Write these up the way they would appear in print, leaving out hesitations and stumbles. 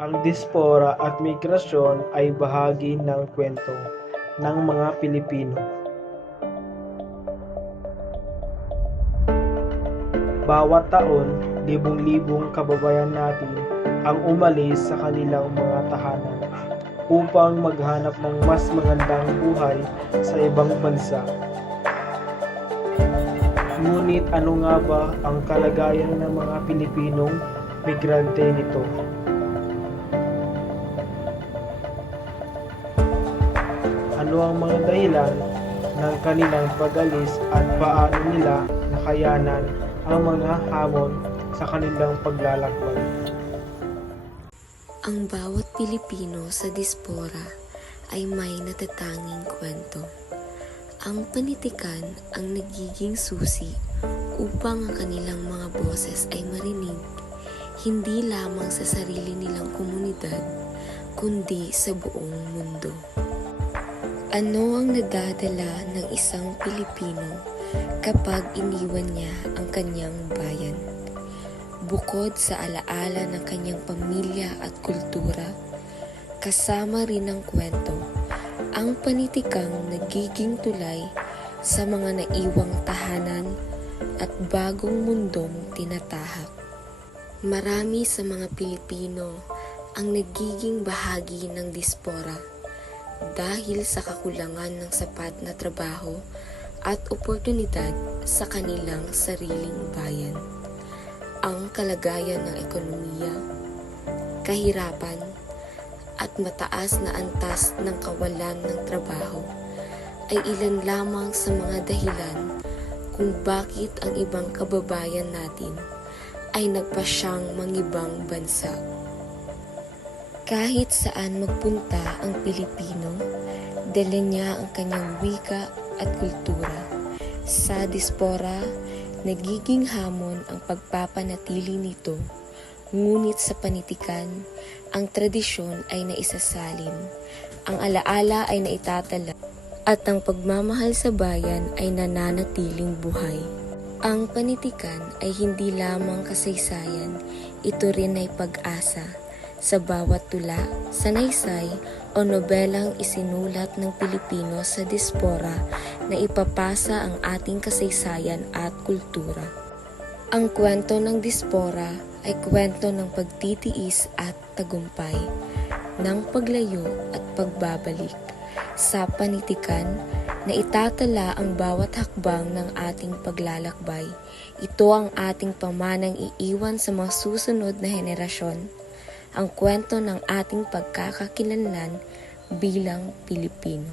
Ang diaspora at migrasyon ay bahagi ng kwento ng mga Pilipino. Bawat taon, libong-libong kababayan natin ang umalis sa kanilang mga tahanan upang maghanap ng mas magandang buhay sa ibang bansa. Ngunit ano nga ba ang kalagayan ng mga Pilipinong migrante nito? Ano ang mga dahilan ng kanilang pag-alis at paano nila nakayanan ang mga hamon sa kanilang paglalakbay? Ang bawat Pilipino sa diaspora ay may natatanging kwento. Ang panitikan ang nagiging susi upang ang kanilang mga boses ay marinig, hindi lamang sa sarili nilang komunidad, kundi sa buong mundo. Ano ang nadadala ng isang Pilipino kapag iniwan niya ang kanyang bayan? Bukod sa alaala ng kanyang pamilya at kultura, kasama rin ang kwento, ang panitikang nagiging tulay sa mga naiwang tahanan at bagong mundong tinatahak. Marami sa mga Pilipino ang nagiging bahagi ng diaspora dahil sa kakulangan ng sapat na trabaho at oportunidad sa kanilang sariling bayan. Ang kalagayan ng ekonomiya, kahirapan, at mataas na antas ng kawalan ng trabaho ay ilan lamang sa mga dahilan kung bakit ang ibang kababayan natin ay nagpasyang mangibang bansa. Kahit saan magpunta ang Pilipino, dala niya ang kanyang wika at kultura. Sa diaspora, nagiging hamon ang pagpapanatili nito, ngunit sa panitikan, ang tradisyon ay naisasalin, ang alaala ay naitatala, at ang pagmamahal sa bayan ay nananatiling buhay. Ang panitikan ay hindi lamang kasaysayan, ito rin ay pag-asa. Sa bawat tula, sanaysay o nobelang isinulat ng Pilipino sa diaspora na ipapasa ang ating kasaysayan at kultura. Ang kwento ng diaspora ay kwento ng pagtitiis at tagumpay, ng paglayo at pagbabalik. Sa panitikan na itatala ang bawat hakbang ng ating paglalakbay, ito ang ating pamanang iiwan sa mga susunod na henerasyon. Ang kwento ng ating pagkakakilanlan bilang Pilipino.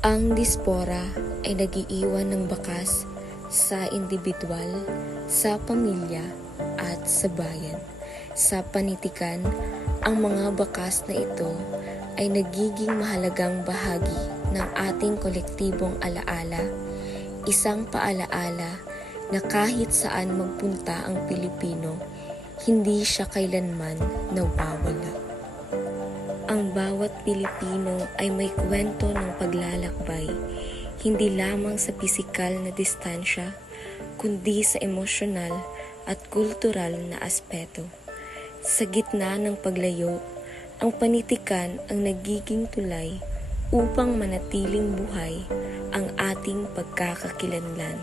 Ang diaspora ay nag-iiwan ng bakas sa individual, sa pamilya, at sa bayan. Sa panitikan, ang mga bakas na ito ay nagiging mahalagang bahagi ng ating kolektibong alaala, isang paalaala na kahit saan magpunta ang Pilipino, hindi siya kailanman nawawala. Ang bawat Pilipino ay may kwento ng paglalakbay, hindi lamang sa pisikal na distansya, kundi sa emosyonal at kultural na aspeto. Sa gitna ng paglayo, ang panitikan ang nagiging tulay upang manatiling buhay ang ating pagkakakilanlan.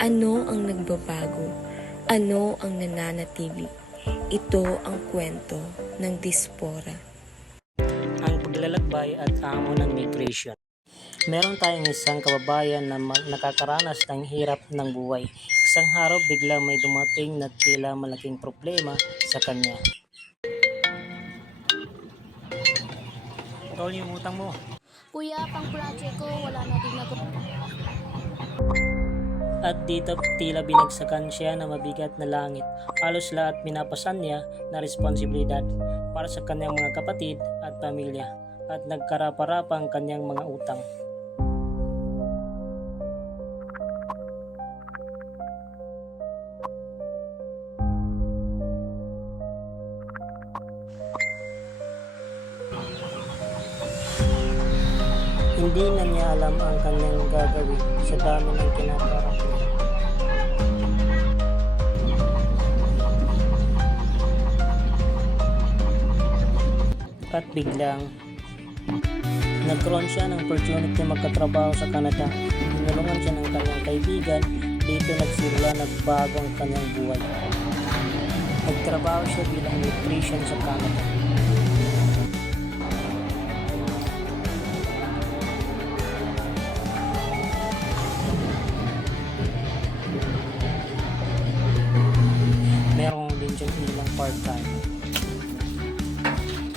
Ano ang nagbabago? Ano ang nananatili? Ito ang kwento ng diaspora. Ang paglalakbay at amo ng migration. Meron tayong isang kababayan na nakakaranas ng hirap ng buhay. Isang araw biglang may dumating na tila malaking problema sa kanya. Tol, yung utang mo. Kuya, pang project ko, wala na din ako. At dito tila binagsakan siya na mabigat na langit. Halos lahat pinapasan niya na responsibilidad para sa kanyang mga kapatid at pamilya at nagkarapa-rapa ang kanyang mga utang. Hindi na niya alam ang kanyang gagawin sa dami ng kinakarap niya. at biglang nagkaroon siya ng opportunity magkatrabaho sa Canada. Tinulungan siya ng kanyang kaibigan. Dito nagsimula, nagbago ang kanyang buhay. Nagtrabaho siya bilang electrician sa Canada. Meron din siya ilang part-time.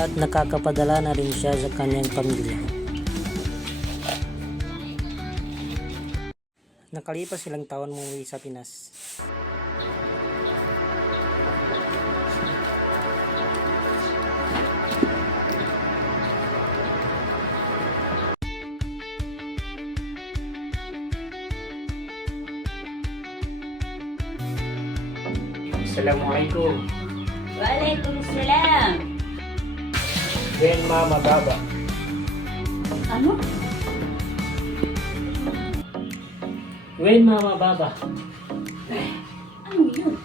At nakakapadala na rin siya sa kanyang pamilya. Nakalipas ilang taon umuwi sa Pinas. Assalamualaikum. Waalaikumsalam. When Mama Baba. Ano? When Mama Baba. Ano yun?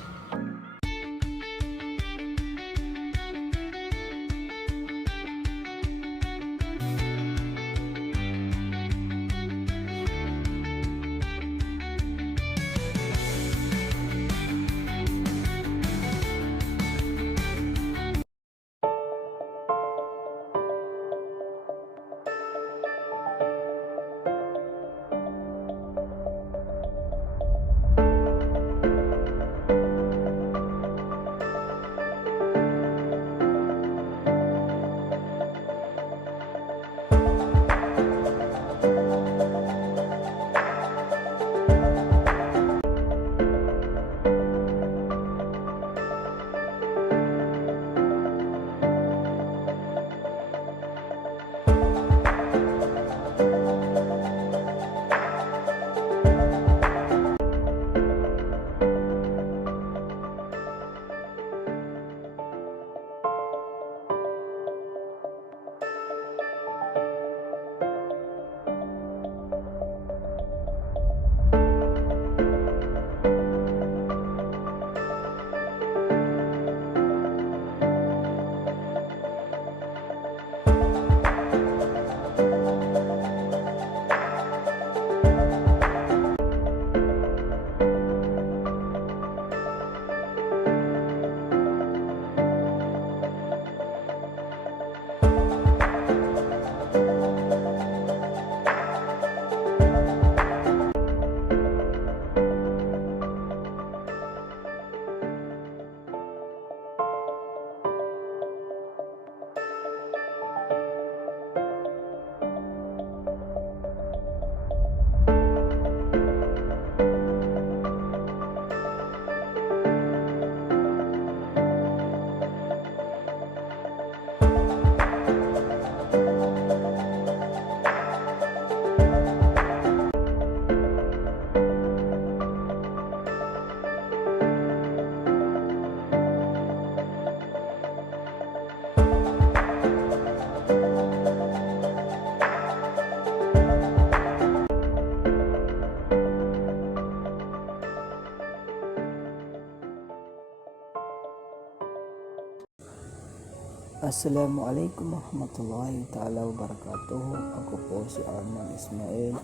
Assalamualaikum warahmatullahi ta'ala wabarakatuh. Ako po si Arman Ismail.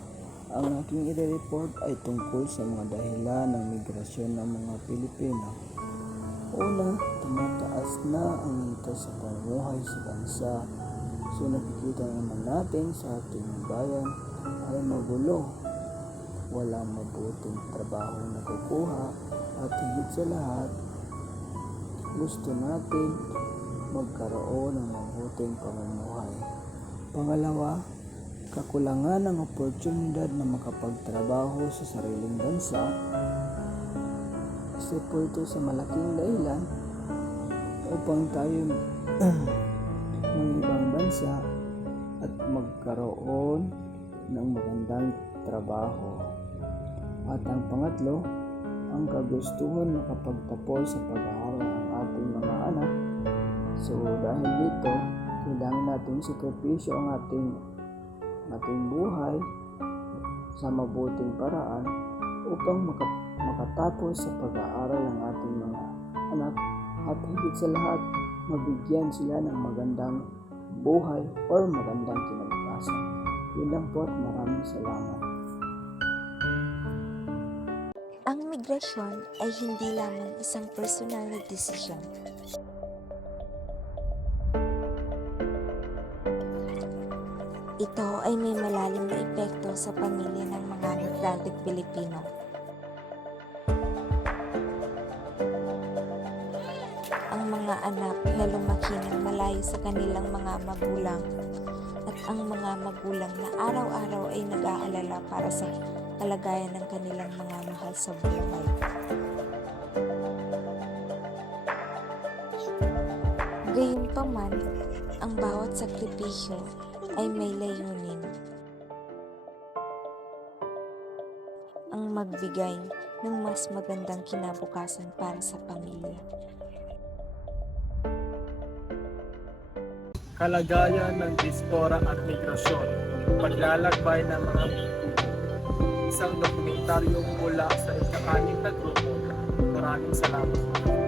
Ang aking i-report ay tungkol sa mga dahilan ng migrasyon ng mga Pilipino. Una, tumataas na ang nito sa pamumuhay sa bansa. So nakikita naman natin sa ating bayan ay magulo. Walang mabuting trabaho na kukuha at higit sa lahat, gusto natin magkaroon ng mabuting pamumuhay. Pangalawa, kakulangan ng oportunidad na makapagtrabaho sa sariling bansa. Isa po ito sa malaking dahilan upang tayo ng ibang bansa at magkaroon ng magandang trabaho. At ang pangatlo, ang kagustuhan makapagtapos sa pag-aaral ng ating mga anak. So dahil dito, kailangan natin sakripisyo ang ating buhay sa mabuting paraan upang makatapos sa pag-aaral ng ating mga anak at higit sa lahat, mabigyan sila ng magandang buhay, or magandang kinabukasan. Yun lang po at maraming salamat. Ang migrasyon ay hindi lamang isang personal na desisyon. Ito ay may malalim na epekto sa pamilya ng mga migranteng Pilipino. Ang mga anak na lumaki ng malayo sa kanilang mga magulang at ang mga magulang na araw-araw ay nag-aalala para sa kalagayan ng kanilang mga mahal sa buhay. Gayunpaman, ang bawat sakripisyo ay may layunin. Ang magbigay ng mas magandang kinabukasan para sa pamilya. Kalagayan ng diaspora at migrasyon. Paglalakbay ng mga isang dokumentaryo mula sa ika-6 na grupo. Maraming salamat.